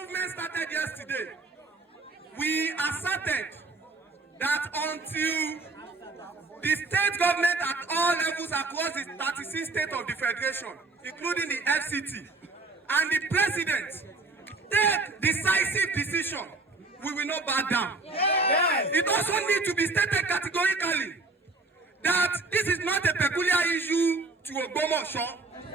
movement started yesterday, we asserted that until the state government at all levels across the 36 states of the Federation, including the FCT, and the President take decisive decision, we will not back down. Yes. It also needs to be stated categorically that this is not a peculiar issue to Ogbomoso.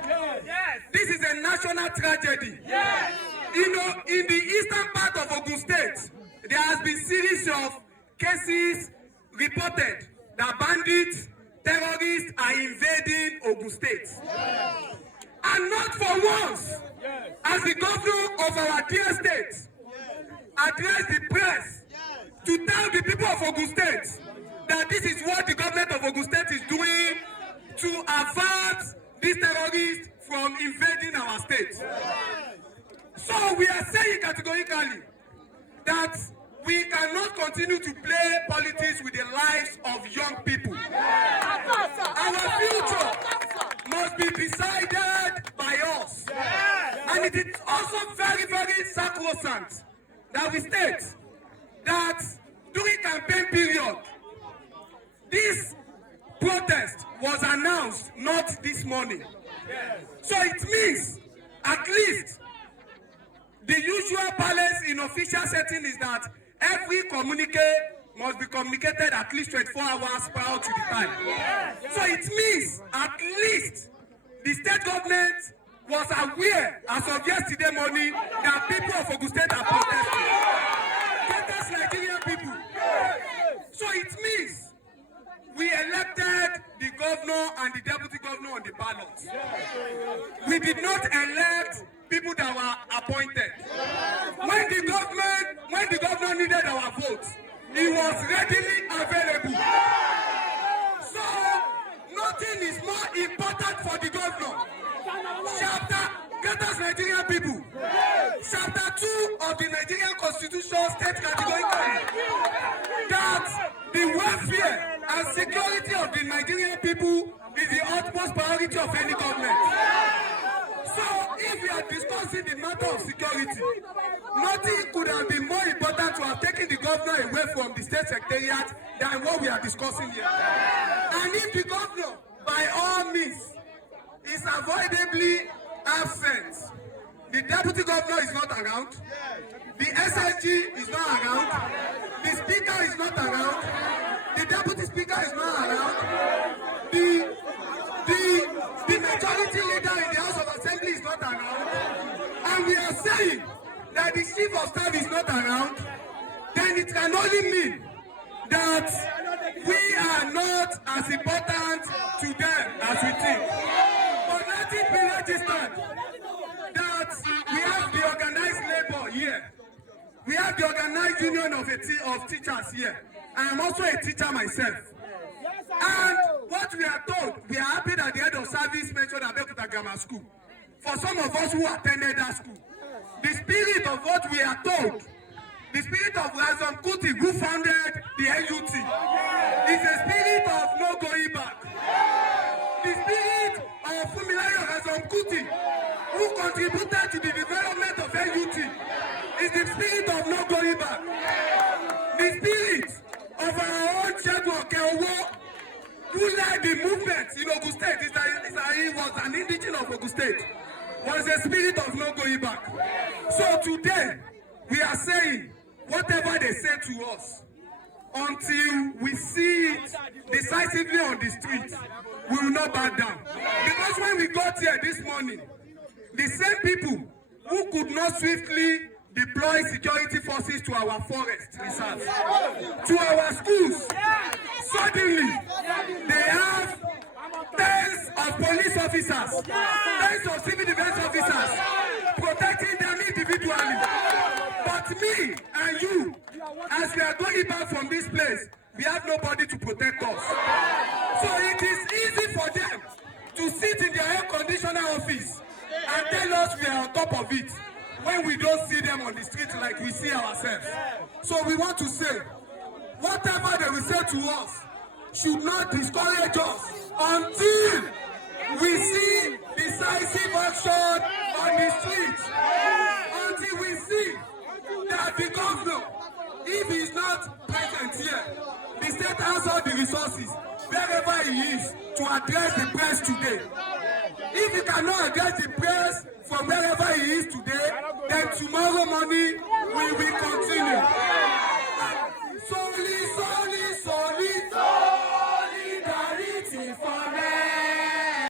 Yes. This is a national tragedy. Yes. You know, in the eastern part of Ogun State, there has been series of cases reported that bandits, terrorists are invading Ogun State. Yes. And not for once, yes, as the governor of our dear state addressed the press to tell the people of Ogun State that this is what the government of Ogun State is doing to avert these terrorists from invading our state. So we are saying categorically that we cannot continue to play politics with the lives of young people. Our future must be decided by us. And it is also very, very sacrosanct that we state that during campaign period, this protest was announced not this morning. So it means at least the usual balance in official setting is that every communique must be communicated at least 24 hours prior to the time. So it means at least the state government was aware as of yesterday morning that people of Ogun State are protesting. Greatest Nigerian people. So it means we elected the governor and the deputy governor on the ballot. We did not elect people that were appointed. When the governor needed our vote, he was readily available. So nothing is more important for the governor. Greatest Nigerian people. Chapter 2 of the Nigerian Constitution states categorically that the welfare and security of the Nigerian people is the utmost priority of any government. So if we are discussing the matter of security, nothing could have been more important to have taken the governor away from the state secretariat than what we are discussing here. And if the governor, by all means, is avoidably absent, the deputy governor is not around, the SSG is not around, the speaker is not around, the deputy speaker is not around, the majority leader in the House of Assembly is not around, and we are saying that the chief of staff is not around, then it can only mean that we are not as important to them as we think. But let it be registered that we have the organized labor here. We have the organized union of teachers here. I am also a teacher myself. And what we are told, we are happy that the head of service mentioned Abeokuta Grammar School. For some of us who attended that school, the spirit of what we are told, the spirit of Razom Kuti, who founded the NUT, is a spirit of no going back. The spirit of Fumilayo Razom Kuti, who contributed to the development of NUT, is the spirit of no going back. The spirit of our own Shegun Okeowo, who led the movement in Ogun State, he was an indigenous of Ogun State, was a spirit of no going back. So today, we are saying, whatever they say to us, until we see it decisively on the street, we will not back down. Because when we got here this morning, the same people who could not swiftly deploy security forces to our forest reserves, to our schools, suddenly they have tens of police officers, tens of civil defense officers protecting them individually. But me and you, as we are going back from this place, we have nobody to protect us. So it is easy for them to sit in their air conditioner office and tell us we are on top of it when we don't see them on the street like we see ourselves. So we want to say, whatever they will say to us should not discourage us until we see decisive action on the street. Until we see state has all the resources wherever he is to address the press today. If he cannot address the press from wherever he is today, then tomorrow morning we will continue.